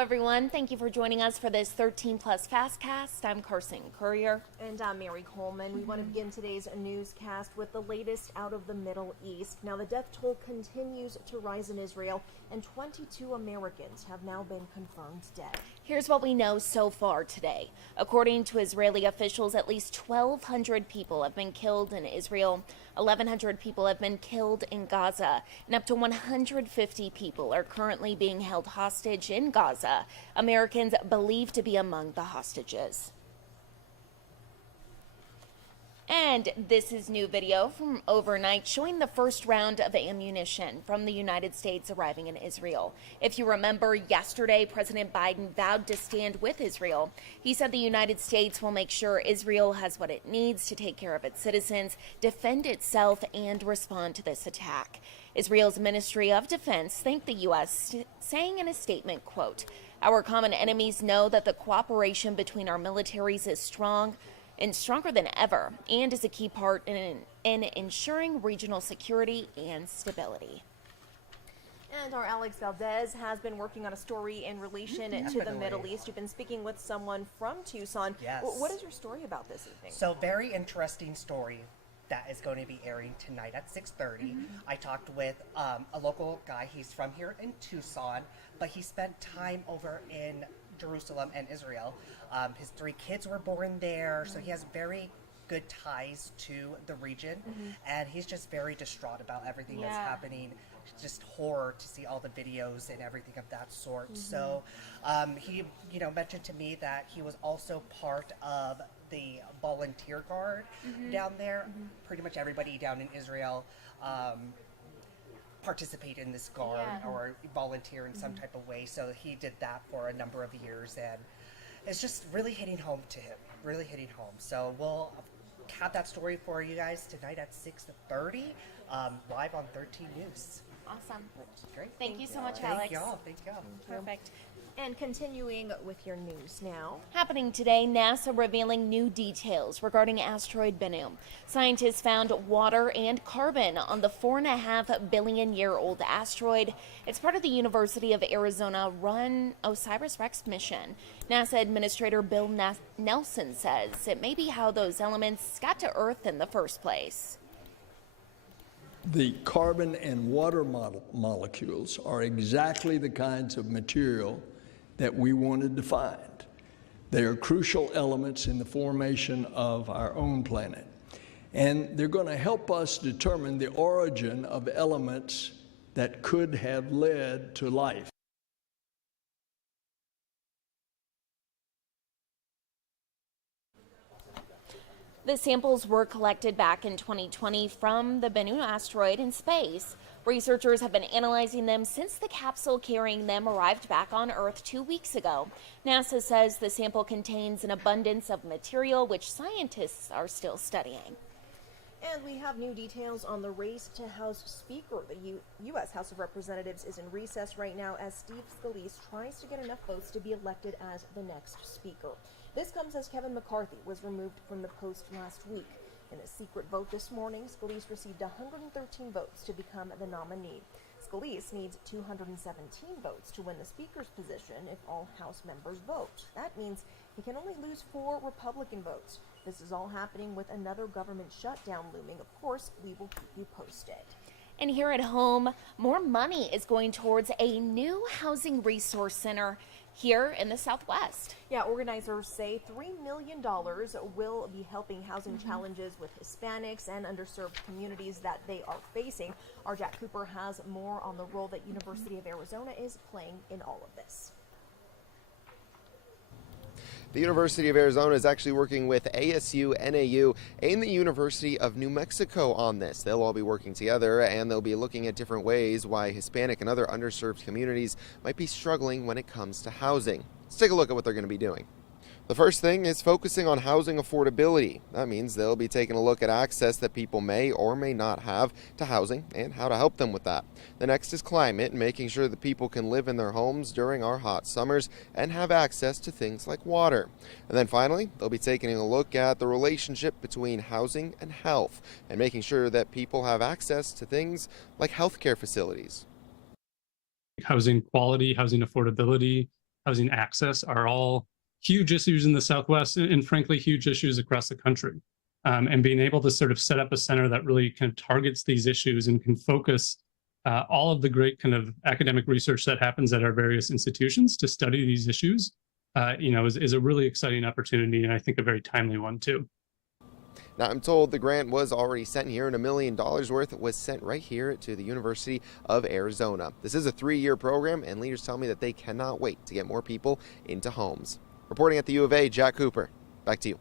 everyone. Thank you for joining us for this 13 Plus FastCast. I'm Carson Courier. And I'm Mary Coleman. We want to begin today's newscast with the latest out of the Middle East. Now, the death toll continues to rise in Israel, and 22 Americans have now been confirmed dead. Here's what we know so far today. According to Israeli officials, at least 1,200 people have been killed in Israel. 1,100 people have been killed in Gaza, and up to 150 people are currently being held hostage in Gaza. Americans believed to be among the hostages. And this is new video from overnight showing the first round of ammunition from the United States arriving in Israel. If you remember, yesterday, President Biden vowed to stand with Israel. He said the United States will make sure Israel has what it needs to take care of its citizens, defend itself, and respond to this attack. Israel's Ministry of Defense thanked the U.S., saying in a statement, quote, "Our common enemies know that the cooperation between our militaries is strong and stronger than ever, and is a key part in ensuring regional security and stability." And our Alex Valdez has been working on a story in relation to the Middle East. You've been speaking with someone from Tucson. Yes. What is your story about this evening? So, very interesting story that is going to be airing tonight at 6:30. I talked with a local guy. He's from here in Tucson, but he spent time over in Jerusalem and Israel. His 3 kids were born there, so he has very good ties to the region, and he's just very distraught about everything that's happening. It's just horror to see all the videos and everything of that sort. So he mentioned to me that he was also part of the volunteer guard down there. Pretty much everybody down in Israel participate in this guard or volunteer in some type of way. So he did that for a number of years, and it's just really hitting home to him, really hitting home. So we'll have that story for you guys tonight at 6:30, live on 13 News. Awesome. Great. Thank you so much, Thank Alex. y'all. Thank y'all. Perfect. And continuing with your news now. Happening today, NASA revealing new details regarding asteroid Bennu. Scientists found water and carbon on the 4.5 billion year old asteroid. It's part of the University of Arizona run OSIRIS-REx mission. NASA Administrator Bill Nelson says it may be how those elements got to Earth in the first place. The carbon and water molecules are exactly the kinds of material that we wanted to find. They are crucial elements in the formation of our own planet. And they're going to help us determine the origin of elements that could have led to life. The samples were collected back in 2020 from the Bennu asteroid in space. Researchers have been analyzing them since the capsule carrying them arrived back on Earth 2 weeks ago. NASA says the sample contains an abundance of material which scientists are still studying. And we have new details on the race to House Speaker. The U.S. House of Representatives is in recess right now as Steve Scalise tries to get enough votes to be elected as the next Speaker. This comes as Kevin McCarthy was removed from the post last week. In a secret vote this morning, Scalise received 113 votes to become the nominee. Scalise needs 217 votes to win the Speaker's position if all House members vote. That means he can only lose 4 Republican votes. This is all happening with another government shutdown looming. Of course, we will keep you posted. And here at home, more money is going towards a new housing resource center here in the Southwest. Yeah, organizers say $3 million will be helping housing challenges with Hispanics and underserved communities that they are facing. Our Jack Cooper has more on the role that University of Arizona is playing in all of this. The University of Arizona is actually working with ASU, NAU, and the University of New Mexico on this. They'll all be working together, and they'll be looking at different ways why Hispanic and other underserved communities might be struggling when it comes to housing. Let's take a look at what they're going to be doing. The first thing is focusing on housing affordability. That means they'll be taking a look at access that people may or may not have to housing and how to help them with that. The next is climate, making sure that people can live in their homes during our hot summers and have access to things like water. And then finally, they'll be taking a look at the relationship between housing and health and making sure that people have access to things like healthcare facilities. Housing quality, housing affordability, housing access are all huge issues in the Southwest and frankly, huge issues across the country. And being able to sort of set up a center that really kind of targets these issues and can focus all of the great kind of academic research that happens at our various institutions to study these issues, is a really exciting opportunity, and I think a very timely one too. Now, I'm told the grant was already sent here, and $1 million worth was sent right here to the University of Arizona. This is a 3-year program, and leaders tell me that they cannot wait to get more people into homes. Reporting at the U of A, Jack Cooper, back to you.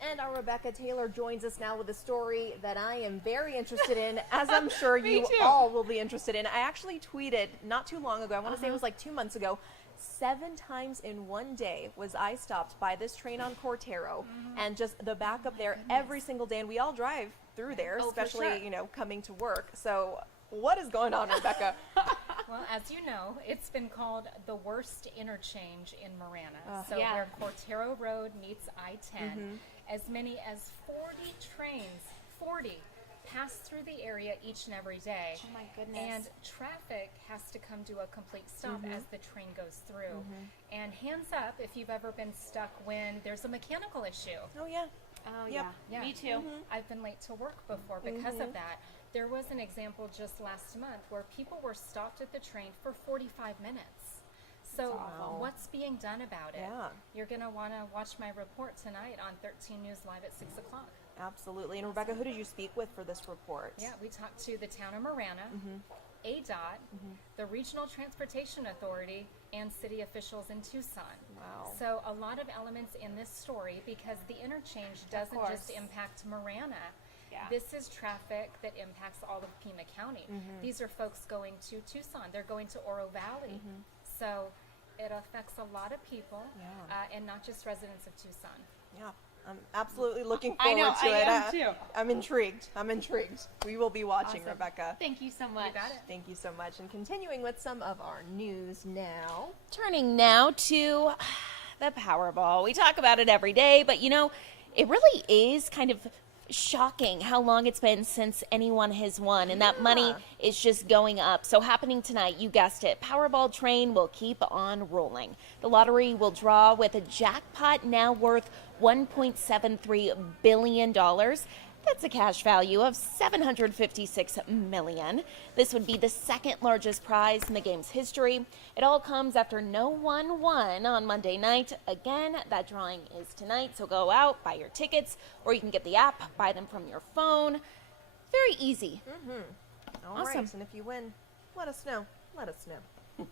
And our Rebecca Taylor joins us now with a story that I am very interested in, as I'm sure you all will be interested in. I actually tweeted not too long ago, I want to say it was like 2 months ago, 7 times in one day was I stopped by this train on Cortero and just the backup there every single day. And we all drive through there, especially, coming to work. So what is going on, Rebecca? Well, as you know, it's been called the worst interchange in Marana. Yeah. Where Cortero Road meets I-10, as many as 40 trains, 40, pass through the area each and every day. Oh my goodness. And traffic has to come to a complete stop as the train goes through. And hands up if you've ever been stuck when there's a mechanical issue. Oh, yeah. Oh, Yep. Yeah. Me too. I've been late to work before because of that. There was an example just last month where people were stopped at the train for 45 minutes. So what's being done about it? Yeah. You're going to want to watch my report tonight on 13 News Live at 6 o'clock. Absolutely. And Rebecca, who did you speak with for this report? Yeah, we talked to the town of Marana, ADOT, the Regional Transportation Authority, and city officials in Tucson. Wow. So a lot of elements in this story because the interchange doesn't just impact Marana. Yeah. This is traffic that impacts all of Pima County. These are folks going to Tucson. They're going to Oro Valley. So it affects a lot of people and not just residents of Tucson. Yeah. I'm absolutely looking I forward know, to I it. am too. I'm intrigued. We will be watching, Awesome. Rebecca. Thank you so much. You got it. Thank you so much. And continuing with some of our news now. Turning now to the Powerball. We talk about it every day, but it really is kind of shocking how long it's been since anyone has won, and that money is just going up. So happening tonight, you guessed it, Powerball train will keep on rolling. The lottery will draw with a jackpot now worth $1.73 billion. That's a cash value of $756 million. This would be the second largest prize in the game's history. It all comes after no one won on Monday night. Again, that drawing is tonight, so go out, buy your tickets, or you can get the app, buy them from your phone. Very easy. All Awesome. right. And if you win, let us know. Let us know.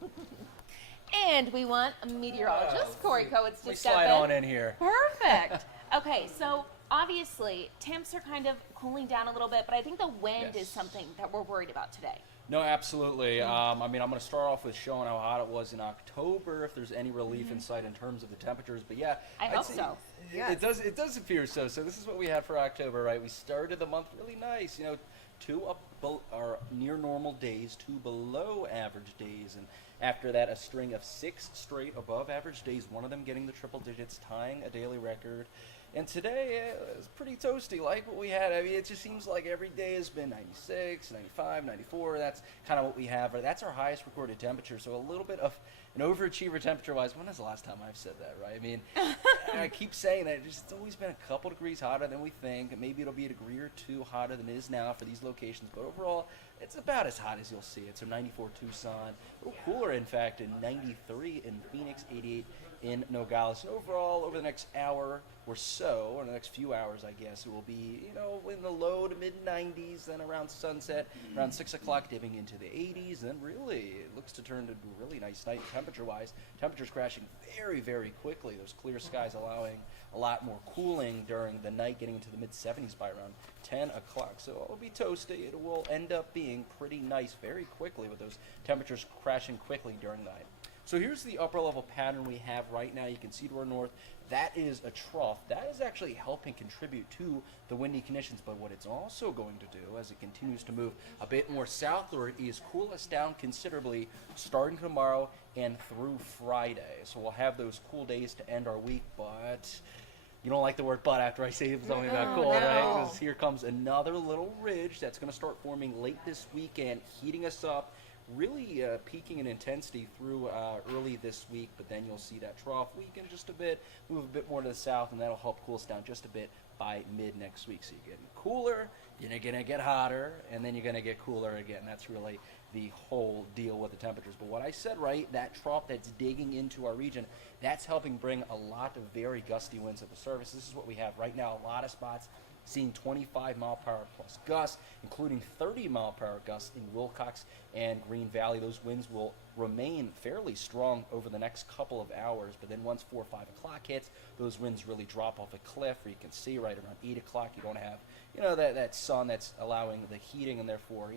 And we want a meteorologist, Corey Coates, to We step slide on in here. Perfect. Okay, so obviously temps are kind of cooling down a little bit, but I think the wind Yes. is something that we're worried about today. No, absolutely. I'm going to start off with showing how hot it was in October, if there's any relief in sight in terms of the temperatures. But yeah, I hope so. It does appear so. So this is what we had for October, right? We started the month really nice. 2 or near normal days, 2 below average days, and after that, a string of 6 straight above average days. One of them getting the triple digits, tying a daily record. And today, it was pretty toasty, like what we had. I mean, it just seems like every day has been 96, 95, 94. That's kind of what we have. That's our highest recorded temperature, so a little bit of an overachiever temperature-wise. When is the last time I've said that, right? I mean, I keep saying that. It's always been a couple degrees hotter than we think. Maybe it'll be a degree or 2 hotter than it is now for these locations. But overall, it's about as hot as you'll see it. So 94 Tucson. A little cooler, in fact, in 93 in Phoenix, 88 in Nogales. And overall, over the next hour or so, or the next few hours, I guess, it will be, in the low to mid-90s, then around sunset, around 6 o'clock, dipping into the 80s, and then really, it looks to turn to a really nice night temperature-wise. Temperatures crashing very, very quickly. Those clear skies allowing a lot more cooling during the night, getting into the mid-70s by around 10 o'clock. So it'll be toasty. It will end up being pretty nice very quickly with those temperatures crashing quickly during the night. So here's the upper level pattern we have right now. You can see to our north, that is a trough. That is actually helping contribute to the windy conditions, but what it's also going to do as it continues to move a bit more southward is cool us down considerably starting tomorrow and through Friday. So we'll have those cool days to end our week, but You don't like the word but after I say something about cool, right? 'Cause here comes another little ridge that's going to start forming late this weekend, heating us up, really peaking in intensity through early this week, but then you'll see that trough weaken just a bit, move a bit more to the south, and that'll help cool us down just a bit by mid next week. So you're getting cooler, you're going to get hotter, and then you're going to get cooler again. That's really the whole deal with the temperatures. But what I said, right, that trough that's digging into our region, that's helping bring a lot of very gusty winds at the surface. This is what we have right now, a lot of spots seeing 25 mile per hour plus gusts, including 30 mile per hour gusts in Wilcox and Green Valley. Those winds will remain fairly strong over the next couple of hours, but then once 4 or 5 o'clock hits, those winds really drop off a cliff, where you can see right around 8 o'clock you don't have, that sun that's allowing the heating, and therefore,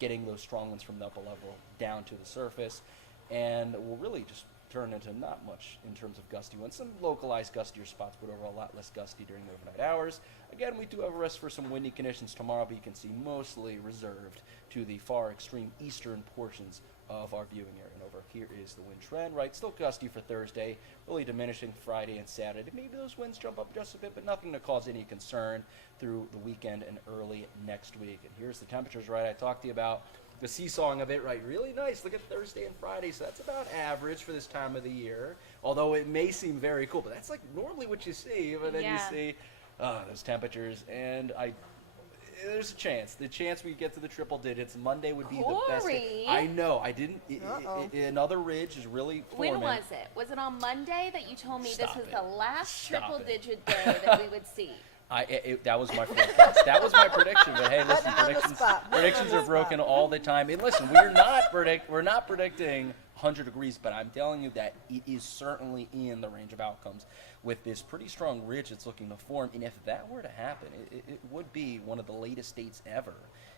getting those strong winds from the upper level down to the surface, and will really just turn into not much in terms of gusty winds. Some localized gustier spots, but overall a lot less gusty during the overnight hours. Again, we do have a risk for some windy conditions tomorrow, but you can see mostly reserved to the far extreme eastern portions of our viewing area. And over here is the wind trend, right? Still gusty for Thursday, really diminishing Friday and Saturday. Maybe those winds jump up just a bit, but nothing to cause any concern through the weekend and early next week. And here's the temperatures, right? I talked to you about the seesawing of it, right? Really nice. Look at Thursday and Friday. So that's about average for this time of the year. Although it may seem very cool, but that's like normally what you see. But then you see those temperatures, and there's a chance. The chance we get to the triple digits. Monday would be the best day. I know. I didn't. Another ridge is really forming. When was it? Was it on Monday that you told me this was the last triple-digit day that we would see? That was my forecast. That was my prediction. But hey, listen, predictions are broken all the time. And listen, we're not predicting 100 degrees, but I'm telling you that it is certainly in the range of outcomes with this pretty strong ridge that's looking to form. And if that were to happen, it would be one of the latest dates ever.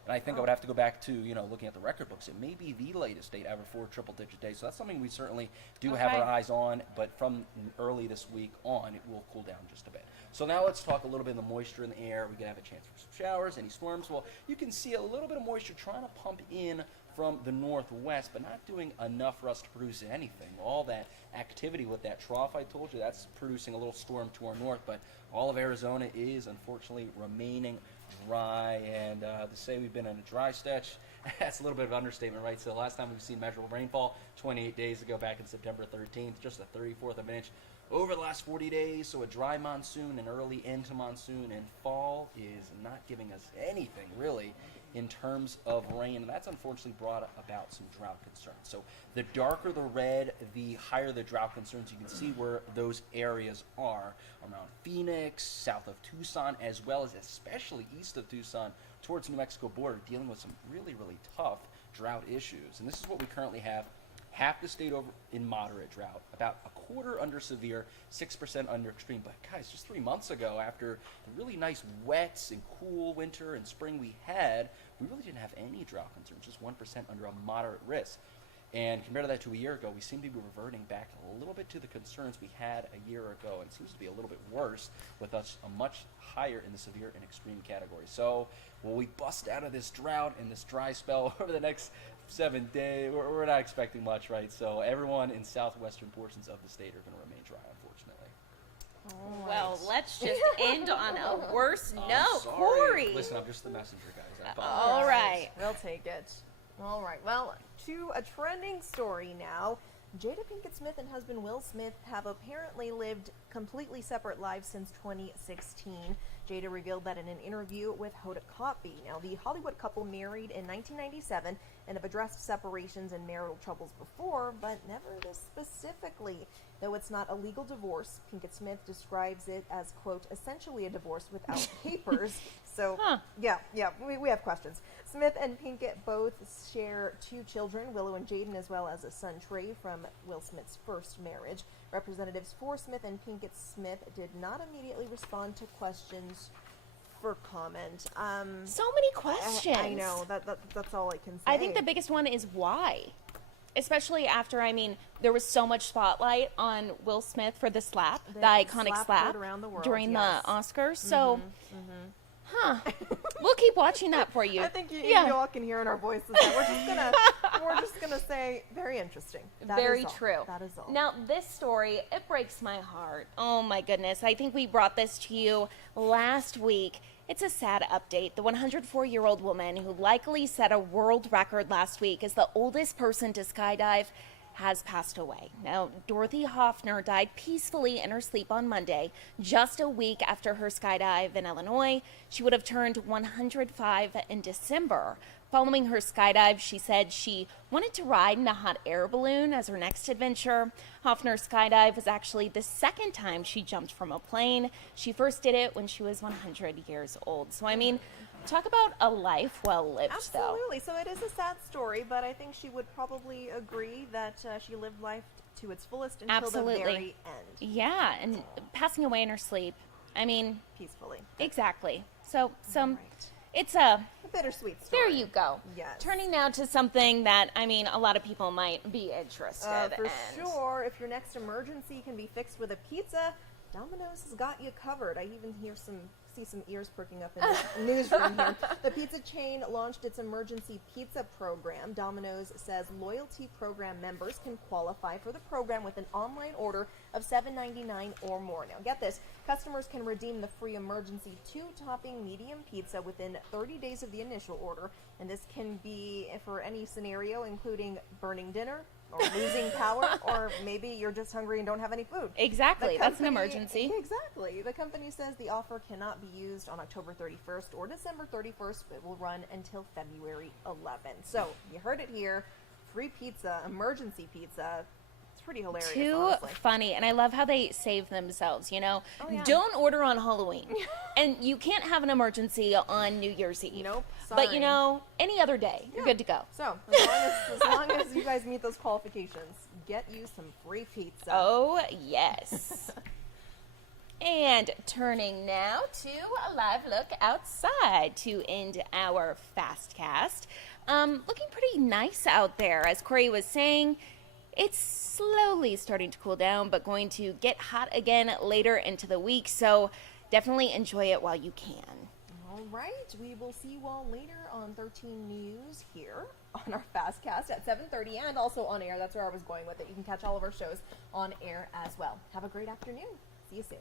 And I think I would have to go back to, looking at the record books. It may be the latest date ever for triple-digit days. So that's something we certainly do have our eyes on. But from early this week on, it will cool down just a bit. So now let's talk a little bit of the moisture in the air. We can have a chance for some showers, any storms. Well, you can see a little bit of moisture trying to pump in from the northwest, but not doing enough for us to produce anything. All that activity with that trough I told you, that's producing a little storm to our north, but all of Arizona is unfortunately remaining dry. And to say we've been in a dry stretch, that's a little bit of an understatement, right? So the last time we've seen measurable rainfall, 28 days ago, back in September 13th, just a 34th of an inch over the last 40 days. So a dry monsoon, an early end to monsoon, and fall is not giving us anything really in terms of rain, and that's unfortunately brought about some drought concerns. So the darker the red, the higher the drought concerns. You can see where those areas are around Phoenix, south of Tucson, as well as especially east of Tucson towards New Mexico border, dealing with some really, really tough drought issues. And this is what we currently have. Half the state over in moderate drought, about a quarter under severe, 6% under extreme. But guys, just 3 months ago, after the really nice wet and cool winter and spring we had, we really didn't have any drought concerns, just 1% under a moderate risk. And compared to that to a year ago, we seem to be reverting back a little bit to the concerns we had a year ago, and it seems to be a little bit worse with us a much higher in the severe and extreme category. So will we bust out of this drought and this dry spell over the next 7 days? We're not expecting much, right? So everyone in southwestern portions of the state are going to remain dry, unfortunately. Well, let's just end on a worse note. Sorry. Corey. Listen, I'm just the messenger, guys. I apologize. All right. We'll take it. All right. Well, to a trending story now. Jada Pinkett Smith and husband Will Smith have apparently lived completely separate lives since 2016. Jada revealed that in an interview with Hoda Kotb. Now, the Hollywood couple married in 1997 and have addressed separations and marital troubles before, but never this specifically. Though it's not a legal divorce, Pinkett Smith describes it as, quote, essentially a divorce without papers. So, we have questions. Smith and Pinkett both share 2 children, Willow and Jaden, as well as a son, Trey, from Will Smith's first marriage. Representatives for Smith and Pinkett Smith did not immediately respond to questions for comment. So many questions. I know. That's all I can say. I think the biggest one is why. Especially after, there was so much spotlight on Will Smith for the slap, the iconic slap around the world, during the Oscars. So, We'll keep watching that for you. I think you Yeah. all can hear in our voices that we're just gonna say very interesting. That Very is all. true. That is all. Now, this story, it breaks my heart. Oh my goodness. I think we brought this to you last week. It's a sad update. The 104-year-old woman who likely set a world record last week as the oldest person to skydive has passed away. Now, Dorothy Hoffner died peacefully in her sleep on Monday, just a week after her skydive in Illinois. She would have turned 105 in December. Following her skydive, she said she wanted to ride in a hot air balloon as her next adventure. Hoffner's skydive was actually the second time she jumped from a plane. She first did it when she was 100 years old. So, I mean, talk about a life well lived, though. Absolutely. So it is a sad story, but I think she would probably agree that she lived life to its fullest until Absolutely. the very end, Yeah, and passing away in her sleep. I mean, peacefully. exactly. So, Right. it's A bittersweet story. there you go. Yes. Turning now to something that, I mean, a lot of people might be interested For in. sure, if your next emergency can be fixed with a pizza, Domino's has got you covered. I even see some ears perking up in the newsroom here. The pizza chain launched its emergency pizza program. Domino's says loyalty program members can qualify for the program with an online order of $7.99 or more. Now get this, customers can redeem the free emergency 2-topping medium pizza within 30 days of the initial order, and this can be for any scenario including burning dinner, or losing power, or maybe you're just hungry and don't have any food. Exactly. The That's an company- emergency. Exactly. The company says the offer cannot be used on October 31st or December 31st, but will run until February 11th. So you heard it here. Free pizza, emergency pizza. It's pretty hilarious, Too honestly. funny, and I love how they save themselves, you know? Oh, yeah. Don't order on Halloween. And you can't have an emergency on New Year's Eve. Nope, But, sorry. you know, any other day, you're good to go. So, as long as you guys meet those qualifications, get you some free pizza. Oh, yes. And turning now to a live look outside to end our FastCast. Looking pretty nice out there. As Corey was saying, it's slowly starting to cool down, but going to get hot again later into the week. So definitely enjoy it while you can. All right, we will see you all later on 13 News here on our FastCast at 7:30 and also on air. That's where I was going with it. You can catch all of our shows on air as well. Have a great afternoon. See you soon.